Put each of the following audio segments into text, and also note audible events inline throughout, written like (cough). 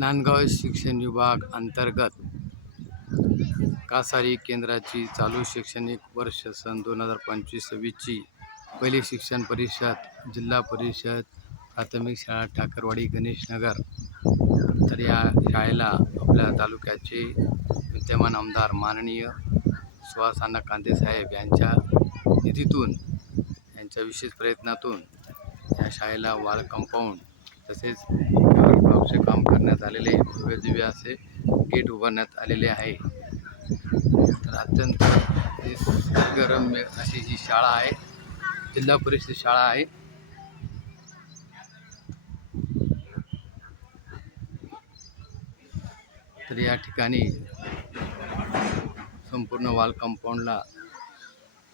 नांदगाव शिक्षण विभाग अंतर्गत कासारी केंद्राची चालू शैक्षणिक वर्ष सन दोन हजार पंचवीस सव्वीसची पहिली शिक्षण परिषद जिल्हा परिषद प्राथमिक शाळा ठाकरवाडी गणेशनगर तर या शाळेला आपल्या तालुक्याचे विद्यमान आमदार माननीय सुहास अण्णा यांच्या निधीतून यांच्या विशेष प्रयत्नातून या शाळेला वाल कंपाऊंड तसेच ब्लॉकचे काम करण्यात आलेले भव्य दिव्य असे गेट उभारण्यात आलेले आहे. तर अत्यंत निसर्गरम्य अशी ही शाळा आहे. जिल्हा परिषद शाळा आहे. तर या ठिकाणी संपूर्ण वाल कंपाऊंडला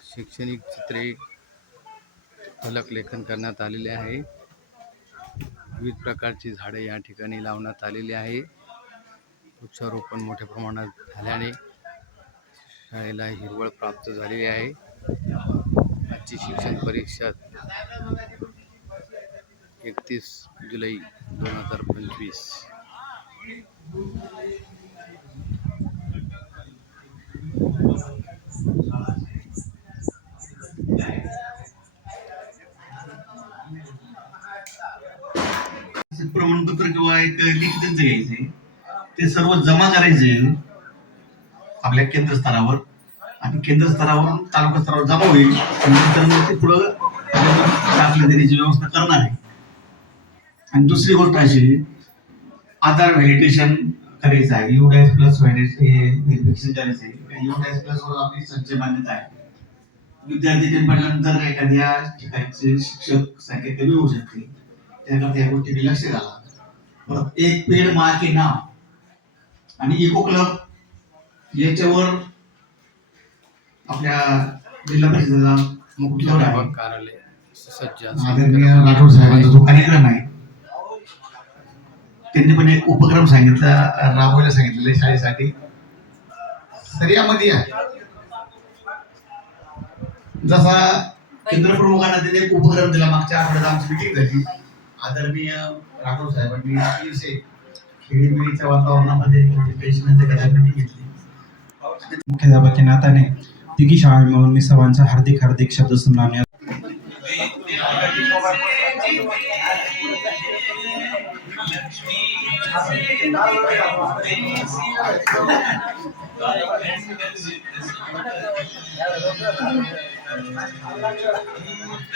शैक्षणिक चित्रे फलक लेखन करण्यात आलेले आहे. विविध प्रकारची झाडे या ठिकाणी लावण्यात आलेली आहे. वृक्षारोपण मोठ्या प्रमाणात झाल्याने शाळेला हिरवळ प्राप्त झालेली आहे. आजची शिक्षण परिषद एकतीस जुलै दोन हजार पंचवीस. प्रमाणपत्र किंवा एक लिखित घ्यायचे ते सर्व जमा करायचे आपल्या केंद्र स्तरावर. आणि केंद्र स्तरावरून तालुका स्तरावर जमा होईल. नंतर मग ते पुढं दाखला देण्याची व्यवस्था करणार आहे. आणि दुसरी गोष्ट अशी आधार व्हॅलिडेशन करायचं आहे. युडायस प्लस व्हॅलिडेशन करायचं आहे. युडायस प्लस वर आपली संचय मान्यता आहे. विद्यार्थी ते म्हटल्यानंतर एखाद्या ठिकाणचे शिक्षक संख्या कमी होऊ शकते त्याकरता या गोष्टीकडे लक्ष घाला. परत एक पेड मा के नाव. आणि इको क्लब याच्यावर आपल्या जिल्हा विभाग कार्यालय आदरणीय राठोड साहेबांचा जो कार्यक्रम आहे त्यांनी पण एक उपक्रम सांगितला राबवायला सांगितलेला शाळेसाठी. तर यामध्ये आहे. जसा केंद्र प्रमुखांना त्यांनी एक उपक्रम दिला मागच्या आठवड्यात आमची मिटिंग झाली. आदरणीय राठोड साहेबांनी अतिशय खेळीमेळीच्या वातावरणामध्ये पेशंट मिटिंग घेतली. मुख्याध्यापक या नात्याने तिघी शाळा मिळून मी सर्वांचा हार्दिक हार्दिक शब्द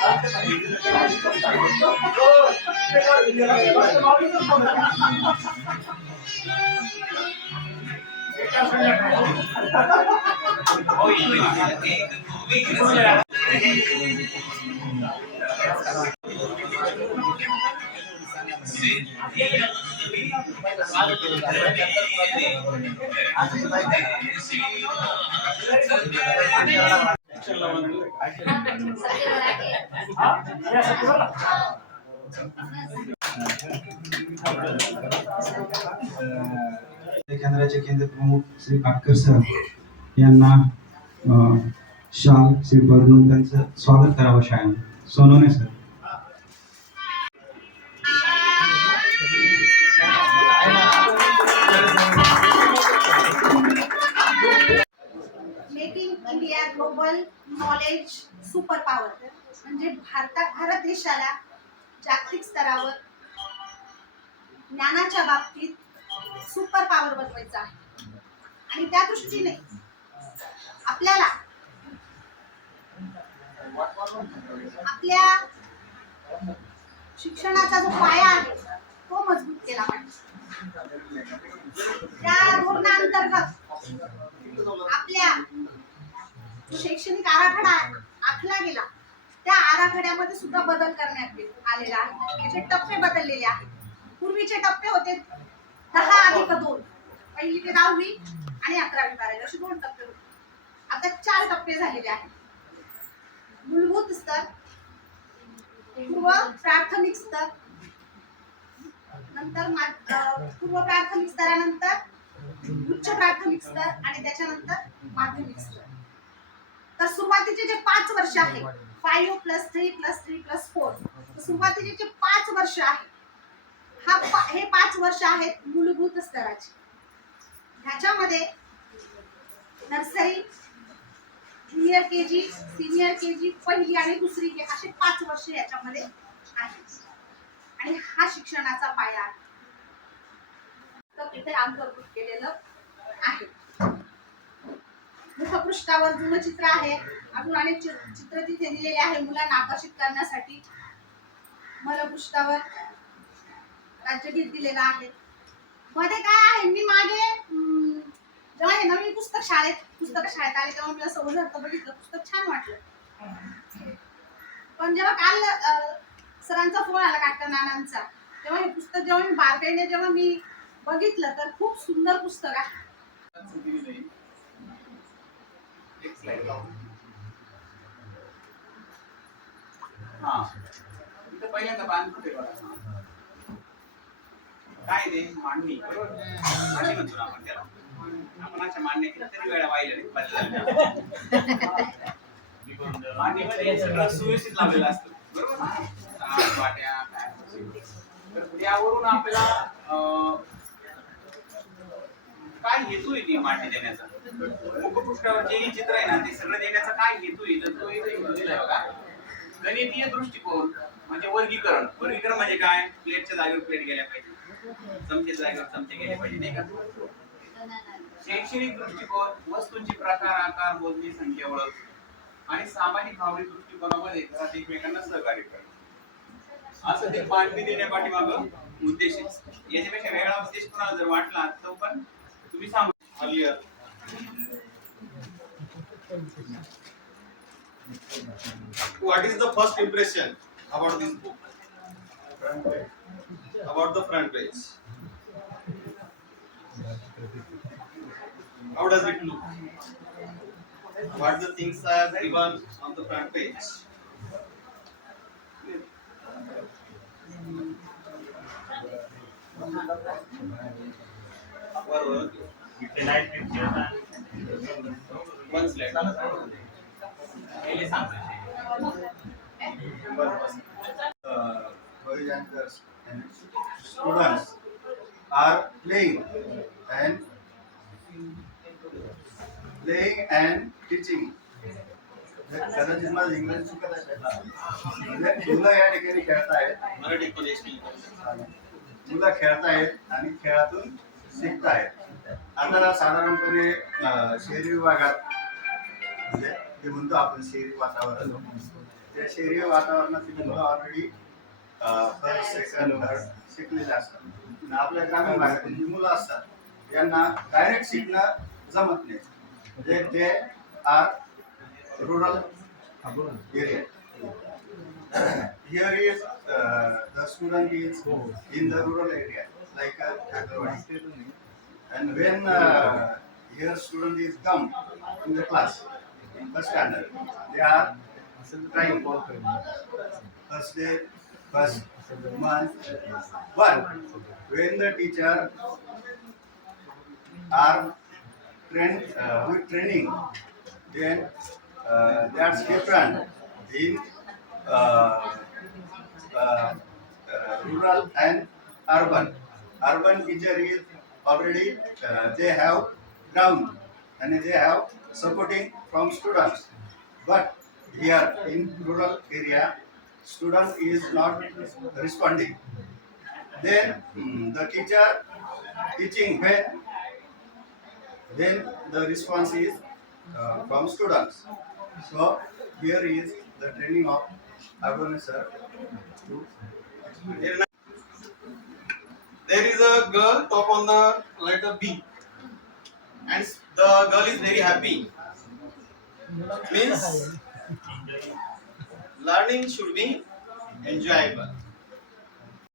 Sí, sí, sí. सुनावणे केंद्राचे केंद्र प्रमुख श्री काटकर सर यांना शाल श्री बदलून त्यांचं स्वागत करावं शाळेने Sonawane sir. Knowledge super power म्हणजे भारता भारत देशाला जागतिक स्तरावर ज्ञानाच्या बाबतीत सुपर पॉवर बनवायचा आहे. आणि त्या दृष्टीने आपल्याला आपल्या शिक्षणाचा जो पाया आहे तो मजबूत केला पाहिजे. त्या धोरणाअंतर्गत शैक्षणिक आराखडा आखला गेला त्या आराखड्यामध्ये सुद्धा बदल करण्यात आलेला आहे. त्याचे टप्पे बदललेले आहेत. पूर्वीचे टप्पे होते दहा अधिक दोन. पहिली ते दहावी आणि अकरावी बारावी असे दोन टप्पे होते. आता चार टप्पे झालेले आहेत. मूलभूत स्तर पूर्व प्राथमिक स्तर नंतर पूर्व प्राथमिक स्तरानंतर उच्च प्राथमिक स्तर आणि त्याच्यानंतर माध्यमिक स्तर. तर सुरुवातीचे जे पाच वर्ष आहे five plus three plus three plus four सुरुवातीचे जे पाच वर्ष आहे हा पा- हे पाच वर्ष आहेत मूलभूत स्तराचे. ह्याच्यामध्ये nursery junior K G senior K G पहिली आणि दुसरी के असे पाच वर्ष याच्यामध्ये आहेत. आणि हा शिक्षणाचा पाया आहे. तर तिथे अंतर्भूत केलेलं आहे. मुखपृष्ठावर जुनं चित्र आहे. अजून अनेक चित्र तिथे दिलेले आहे. मुलांना आकर्षित करण्यासाठी मलपृष्ठावर राज्यगीत दिलेलं आहे. मध्ये काय आहे? मी मागे जेव्हा हे नवीन पुस्तक शाळेत पुस्तक शाळेत आले तेव्हा मला सौजर्थ बघितलं. पुस्तक छान वाटलं. पण जेव्हा काल अं, सरांचा फोन आला काका नानांचा तेव्हा हे पुस्तक जेव्हा मी बारकाईने जेव्हा मी बघितलं तर खूप सुंदर पुस्तक आहे. हा. इथं पहिल्यांदा बघा काय ते मांडणी बरोबर मांडणी म्हणतो ना आपण त्याला आपण अशा मांडण्या वेळा वाहिल्या मांडणीमध्ये सगळं सुव्यवस्थित लावलेलं असतं बरोबर वाट्या काय यावरून आपल्याला अं, काय हेतू आहे ती मांडणी देण्याचा? मुखपृष्ठावर जे चित्र आहे ना ते सगळं देण्याचा काय हेतू आहे? तर तो इथे दिलाय बघा. गणितीय दृष्टिकोन म्हणजे वर्गीकरण. वर्गीकरण म्हणजे काय? प्लेटच्या जागेवर प्लेट गेल्या पाहिजे. चमच्याच्या जागेवर चमचे गेले पाहिजे नाही का? शैक्षणिक दृष्टिकोन वस्तूंचे प्रकार आकार मोजणी संख्या ओळख आणि सामाजिक भावनिक दृष्टिकोनामध्ये घरात एकमेकांना सहकार्य करणे असं ते मांडणी देण्यापाठीमाग उद्देश याच्यापेक्षा वेगळा उद्देश कोणाला जर वाटला तर पण तुम्ही सांगू earlier. What is the first impression about this book? About the front page. How does it look? What the things are given on the front page? Borobar. One Students are सांगतो and boys and teaching students are playing and playing and teaching. कदाचित माझं इंग्रजी चुकत मुलं या ठिकाणी खेळतायत मराठी मुलं खेळतायत आणि खेळातून शिकतायत आता साधारणपणे शहरी विभागात म्हणजे जे म्हणतो आपण शहरी वातावरण त्या शहरी वातावरणाची मुलं ऑलरेडी फर्स्ट सेकंड थर्ड शिकलेले असतात. आणि आपल्या ग्रामीण भागातील जी मुलं असतात यांना डायरेक्ट शिकणं जमत नाही. म्हणजे ते are rural area here is uh, the student is in the rural area like uh, and when uh, here student is come in the class in first standard they are trying first day first month but when the teacher are trained uh, with training then uh, that's different in uh, uh, uh, rural and urban. Urban teacher is already uh, they have ground and they have supporting from students. But here in rural area, student is not responding. Then mm, the teacher teaching when then the response is uh, from students. So here is the training of Agone to. There is a girl top on the letter B, and the girl is very happy. Means (laughs) learning should be enjoyable.